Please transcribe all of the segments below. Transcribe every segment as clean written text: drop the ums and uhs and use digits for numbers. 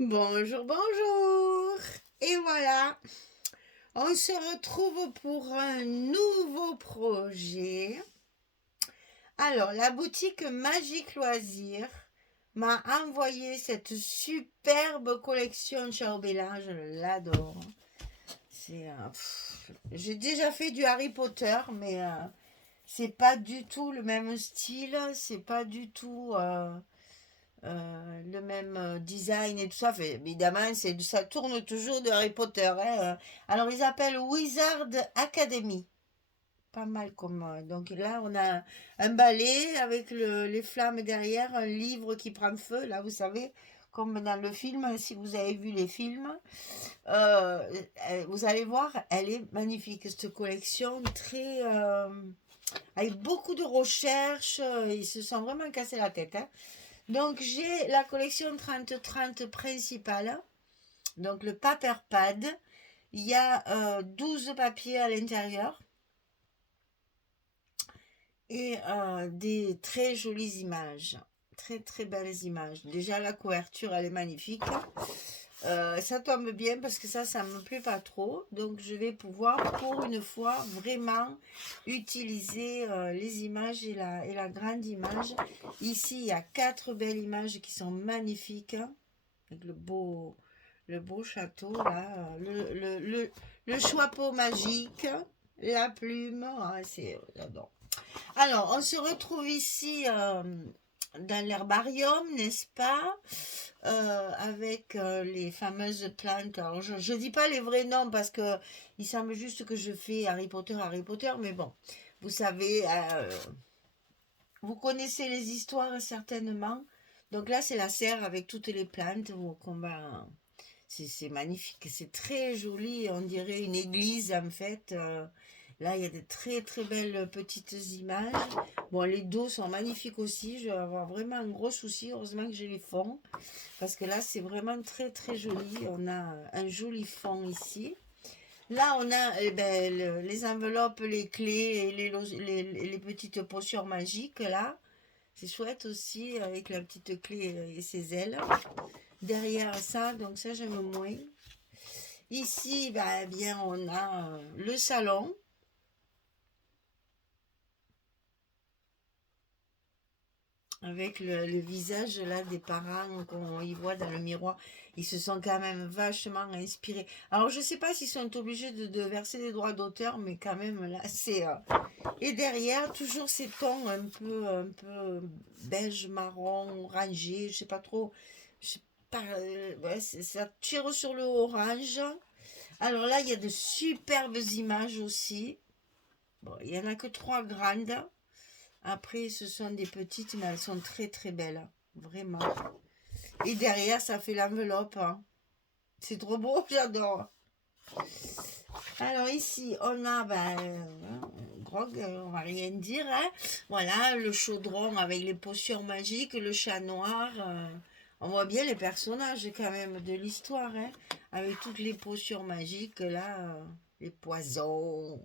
Bonjour, bonjour. Et voilà, on se retrouve pour un nouveau projet. Alors, la boutique Magique Loisirs m'a envoyé cette superbe collection Ciao Bella, je l'adore. J'ai déjà fait du Harry Potter, mais c'est pas du tout le même style, c'est pas du tout le même design et tout ça. Fait, évidemment, ça tourne toujours de Harry Potter, hein. Alors, ils appellent Wizard Academy. Pas mal comme. Donc là, on a un balai avec les flammes derrière, un livre qui prend feu, là, vous savez, comme dans le film, si vous avez vu les films. Euh, Vous allez voir, elle est magnifique, cette collection, très. Avec beaucoup de recherches, ils se sont vraiment cassés la tête, hein. Donc j'ai la collection 30-30 principale, donc le paper pad. Il y a 12 papiers à l'intérieur et des très jolies images. Très très belles images. Déjà la couverture elle est magnifique. Ça tombe bien parce que ça me plaît pas trop. Donc je vais pouvoir pour une fois vraiment utiliser les images et la grande image. Ici il y a 4 belles images qui sont magnifiques, hein, avec le beau château là, le chapeau magique, la plume, ah, j'adore. Alors, on se retrouve ici dans l'herbarium, n'est-ce pas? Avec les fameuses plantes. Alors, je ne dis pas les vrais noms parce que il semble juste que je fais Harry Potter, mais bon, vous savez, vous connaissez les histoires certainement. Donc là, c'est la serre avec toutes les plantes qu'on va. C'est magnifique, c'est très joli, on dirait une église en fait. Là, il y a de très très belles petites images. Bon, les dos sont magnifiques aussi, je vais avoir vraiment un gros souci, heureusement que j'ai les fonds, parce que là, c'est vraiment très très joli. On a un joli fond ici. Là, on a les enveloppes, les clés et les petites potions magiques, là. C'est chouette aussi, avec la petite clé et ses ailes. Derrière ça, donc ça, j'aime moins. Ici, bah, eh bien, on a le salon avec le visage là des parents qu'on y voit dans le miroir. Ils se sont quand même vachement inspirés. Alors, je sais pas s'ils sont obligés de verser des droits d'auteur, mais quand même là, c'est. Et derrière, toujours ces tons un peu beige, marron, orangé, je sais pas trop. Je sais pas, ouais, ça tire sur le orange. Alors là, il y a de superbes images aussi. Bon, il n'y en a que 3 grandes. Après, ce sont des petites, mais elles sont très très belles. Vraiment. Et derrière, ça fait l'enveloppe, hein. C'est trop beau, j'adore. Alors ici, on a grog, on va rien dire, hein. Voilà, le chaudron avec les potions magiques, le chat noir. On voit bien les personnages quand même de l'histoire, hein, avec toutes les potions magiques là, les poisons.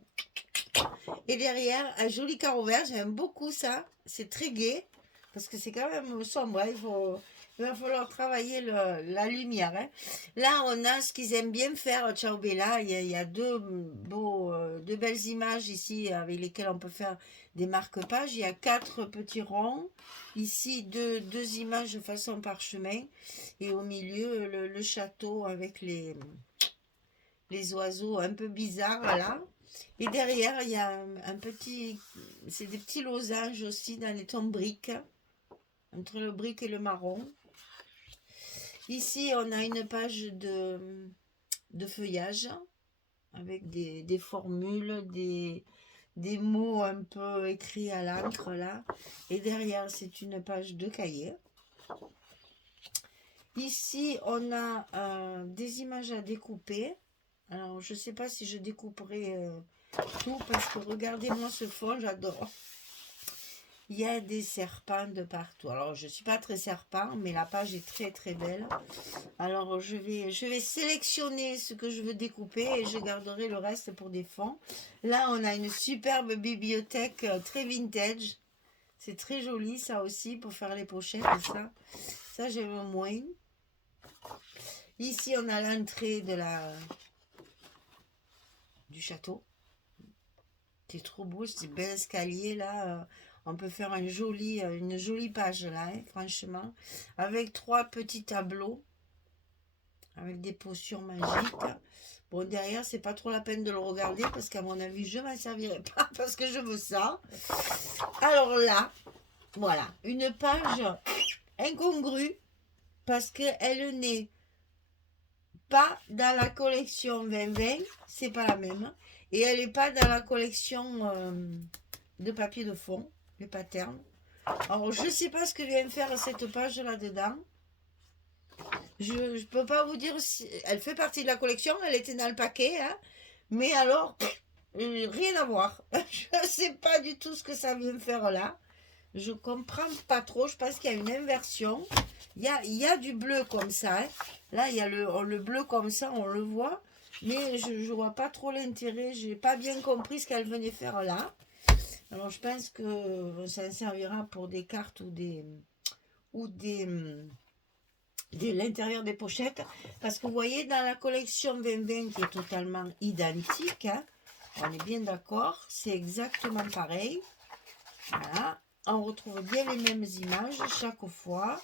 Et derrière, un joli carreau vert, j'aime beaucoup ça. C'est très gai, parce que c'est quand même sombre, hein. Il va falloir travailler la lumière, hein. Là, on a ce qu'ils aiment bien faire, Ciao Bella. Il y a deux belles images ici avec lesquelles on peut faire des marque-pages. Il y a 4 petits ronds. Ici, deux images façon parchemin. Et au milieu, le château avec les oiseaux un peu bizarres, là. Et derrière, il y a un petit. C'est des petits losanges aussi dans les tons briques, entre le brique et le marron. Ici, on a une page de feuillage avec des formules, des mots un peu écrits à l'encre là. Et derrière, c'est une page de cahier. Ici, on a des images à découper. Alors, je ne sais pas si je découperai tout parce que regardez-moi ce fond, j'adore. Il y a des serpents de partout. Alors, je ne suis pas très serpent, mais la page est très très belle. Alors, je vais sélectionner ce que je veux découper et je garderai le reste pour des fonds. Là, on a une superbe bibliothèque très vintage. C'est très joli, ça aussi, pour faire les pochettes et ça. Ça, j'aime moins. Ici, on a l'entrée du château. C'est trop beau, c'est bel escalier là. On peut faire une jolie page là, hein, franchement. Avec 3 petits tableaux, avec des potions magiques. Bon, derrière, c'est pas trop la peine de le regarder parce qu'à mon avis, je m'en servirai pas parce que je veux ça. Alors là, voilà, une page incongrue parce qu'elle n'est pas dans la collection 2020, c'est pas la même. Et elle n'est pas dans la collection de papier de fond, les patterns. Alors, je sais pas ce que vient faire cette page là-dedans. Je ne peux pas vous dire si elle fait partie de la collection, elle était dans le paquet, hein, mais alors, rien à voir. Je ne sais pas du tout ce que ça vient faire là. Je comprends pas trop, je pense qu'il y a une inversion. Il y a du bleu comme ça, hein. Là, il y a le bleu comme ça, on le voit, mais je ne vois pas trop l'intérêt, j'ai pas bien compris ce qu'elle venait faire là. Alors, je pense que ça servira pour des cartes ou l'intérieur des pochettes, parce que vous voyez dans la collection 2020 qui est totalement identique, hein, on est bien d'accord, c'est exactement pareil. Voilà, on retrouve bien les mêmes images chaque fois.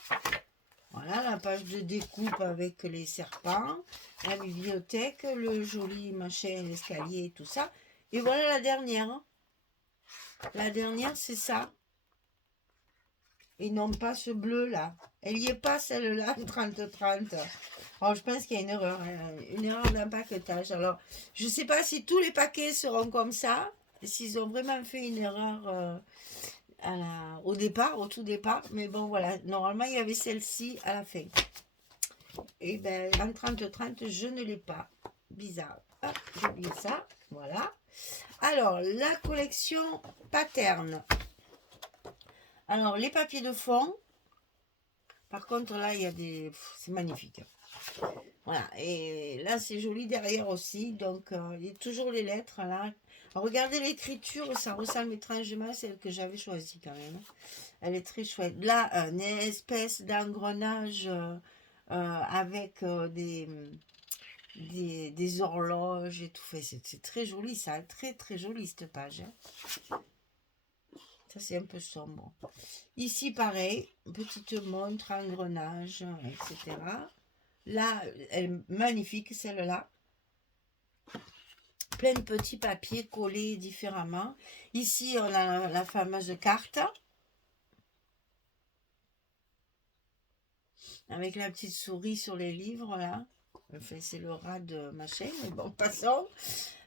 Voilà la page de découpe avec les serpents, la bibliothèque, le joli machin, l'escalier et tout ça. Et voilà la dernière. La dernière, c'est ça. Et non pas ce bleu là. Elle n'y est pas celle-là, 30-30. Alors je pense qu'il y a une erreur d'empaquetage. Alors je ne sais pas si tous les paquets seront comme ça, s'ils ont vraiment fait une erreur au départ, au tout départ. Mais bon voilà, normalement il y avait celle-ci à la fin. Et bien en 30-30, je ne l'ai pas. Bizarre. Hop, j'ai oublié ça. Voilà. Alors la collection pattern. Alors les papiers de fond. Par contre, là, il y a des... C'est magnifique. Voilà. Et là, c'est joli derrière aussi. Donc, il y a toujours les lettres, là. Alors, regardez l'écriture. Ça ressemble étrangement à celle que j'avais choisie, quand même. Elle est très chouette. Là, une espèce d'engrenage avec des horloges et tout. C'est très joli, ça. Très, très joli, cette page. Hein. Ça, c'est un peu sombre. Ici, pareil, petite montre, engrenage, etc. Là, elle est magnifique, celle-là. Plein de petits papiers collés différemment. Ici, on a la fameuse carte. Avec la petite souris sur les livres, là. Enfin, c'est le rat de machin, mais bon, passons.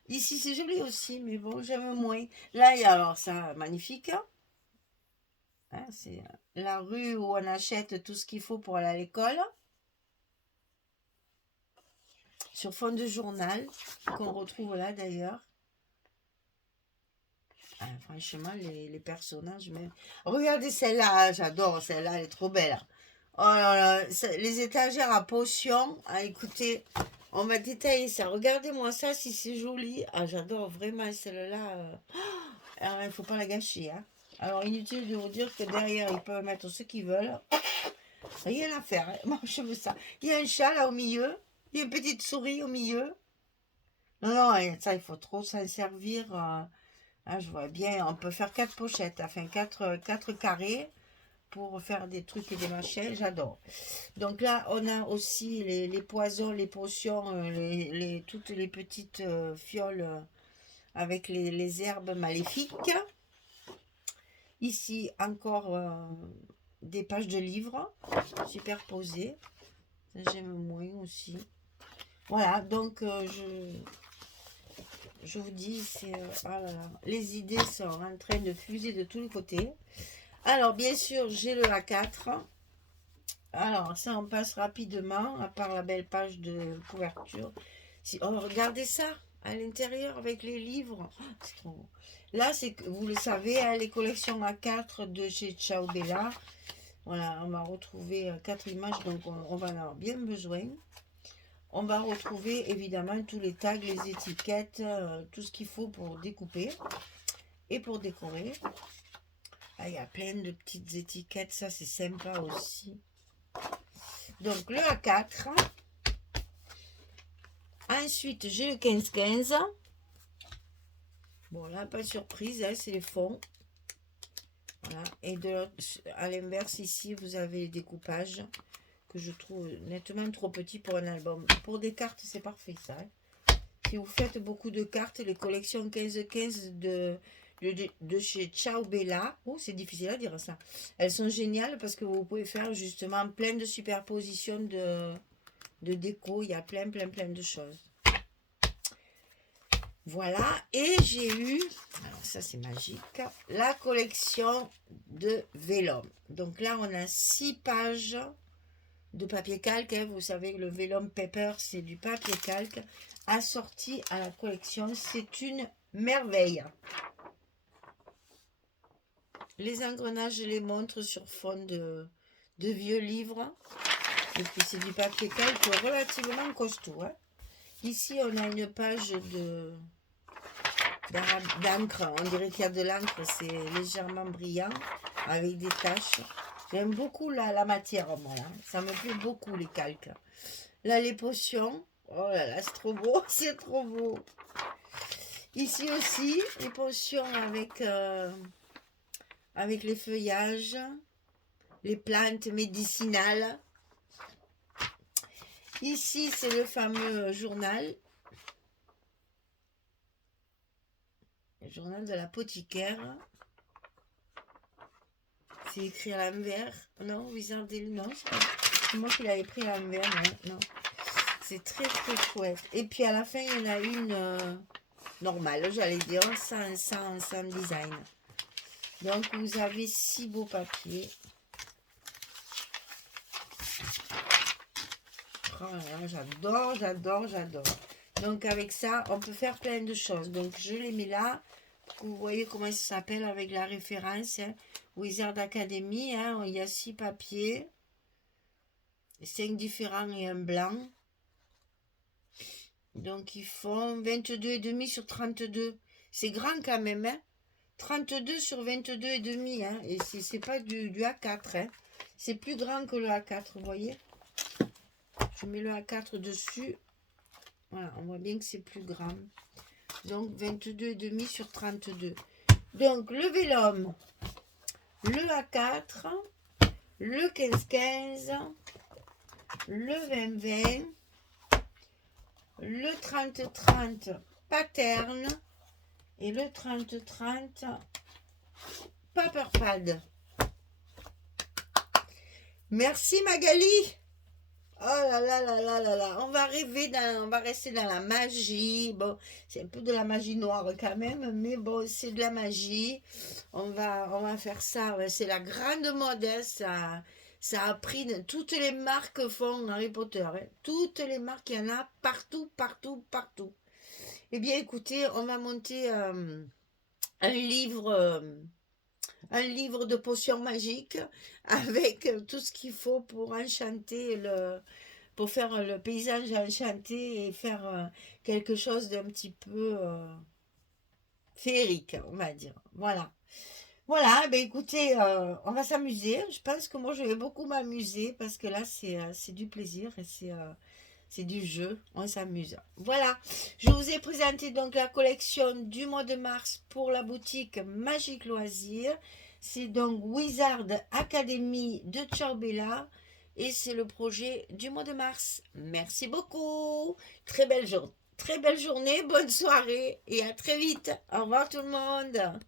Ici, c'est joli aussi, mais bon, j'aime moins. Là, il y a alors ça, magnifique. Hein, c'est la rue où on achète tout ce qu'il faut pour aller à l'école. Sur fond de journal, qu'on retrouve là d'ailleurs. Ah, franchement, les personnages, même. Regardez celle-là, j'adore celle-là, elle est trop belle. Oh là là, les étagères à potions. Ah, écoutez, on va détailler ça. Regardez-moi ça, si c'est joli. Ah, j'adore vraiment celle-là. Il ne faut pas la gâcher. Hein. Alors, inutile de vous dire que derrière, ils peuvent mettre ce qu'ils veulent. Rien à faire. Hein. Moi, je veux ça. Il y a un chat là au milieu. Il y a une petite souris au milieu. Non, non, ça, il faut trop s'en servir. Je vois bien, on peut faire 4 pochettes, enfin 4 carrés pour faire des trucs et des machins, j'adore. Donc là, on a aussi les poisons, les potions, toutes les petites fioles avec les herbes maléfiques. Ici, encore des pages de livres superposées. Ça, j'aime moins aussi. Voilà, donc je vous dis, oh là là, les idées sont en train de fuser de tous les côtés. Alors, bien sûr, j'ai le A4. Alors, ça, on passe rapidement, à part la belle page de couverture. Oh, regardez ça, à l'intérieur, avec les livres. Oh, c'est trop beau. Là, c'est que vous le savez, hein, les collections A4 de chez Ciao Bella. Voilà, on va retrouver 4 images, donc on va en avoir bien besoin. On va retrouver évidemment tous les tags, les étiquettes, tout ce qu'il faut pour découper et pour décorer. Ah, il y a plein de petites étiquettes, ça c'est sympa aussi. Donc le A4, Ensuite, j'ai le 15-15. Bon, là, pas de surprise, hein, c'est les fonds. Voilà. Et à l'inverse, ici, vous avez les découpages que je trouve nettement trop petits pour un album. Pour des cartes, c'est parfait, ça. Hein. Si vous faites beaucoup de cartes, les collections 15-15 de chez Ciao Bella, oh, c'est difficile à dire ça. Elles sont géniales parce que vous pouvez faire justement plein de superpositions de déco. Il y a plein de choses. Voilà, et j'ai eu, alors ça c'est magique, la collection de Vélum. Donc là, on a 6 pages de papier calque. Hein. Vous savez que le Vélum Paper, c'est du papier calque assorti à la collection. C'est une merveille. Les engrenages, je les montre sur fond de vieux livres. Et puis c'est du papier calque relativement costaud. Hein. Ici, on a une page d'encre, on dirait qu'il y a de l'encre, c'est légèrement brillant avec des taches. J'aime beaucoup la matière, moi, hein. Ça me plaît beaucoup les calques. Là, les potions, oh là là, c'est trop beau, c'est trop beau. Ici aussi, les potions avec les feuillages, les plantes médicinales. Ici, c'est le fameux journal. Le journal de l'apothicaire. C'est écrit à l'envers. Non, Wizarding, non. C'est moi qui l'avais pris à l'envers. Non. C'est très chouette. Et puis à la fin, il y en a une normale, j'allais dire, sans design. Donc vous avez 6 beaux papiers. Oh j'adore. Donc avec ça, on peut faire plein de choses. Donc je les mets là. Vous voyez comment ça s'appelle avec la référence. Hein. Wizard Academy. Hein. Il y a 6 papiers. 5 différents et un blanc. Donc ils font 22,5 sur 32. C'est grand quand même. Hein. 32 sur 22,5. Hein. Et c'est pas du A4. Hein. C'est plus grand que le A4. Vous voyez. Je mets le A4 dessus. Voilà, on voit bien que c'est plus grand. Donc 22,5 sur 32. Donc le Vélum, le A4, le 15-15, le 20-20, le 30-30 pattern et le 30-30 paperpad. Merci Magali. Oh là là là là là là, on va rester dans la magie. Bon, c'est un peu de la magie noire quand même, mais bon, c'est de la magie. On va faire ça. Ouais, c'est la grande mode, hein, ça a pris toutes les marques font Harry Potter. Hein. Toutes les marques, il y en a partout. Eh bien, écoutez, on va monter un livre de potions magiques avec tout ce qu'il faut pour enchanter pour faire le paysage enchanté et faire quelque chose d'un petit peu féerique, on va dire. Voilà, ben écoutez, on va s'amuser. Je pense que moi je vais beaucoup m'amuser parce que là c'est du plaisir et c'est du jeu, on s'amuse. Voilà, je vous ai présenté donc la collection du mois de mars pour la boutique Magique Loisirs. C'est donc Wizard Academy de Ciao Bella et c'est le projet du mois de mars. Merci beaucoup, très belle journée, bonne soirée et à très vite. Au revoir tout le monde.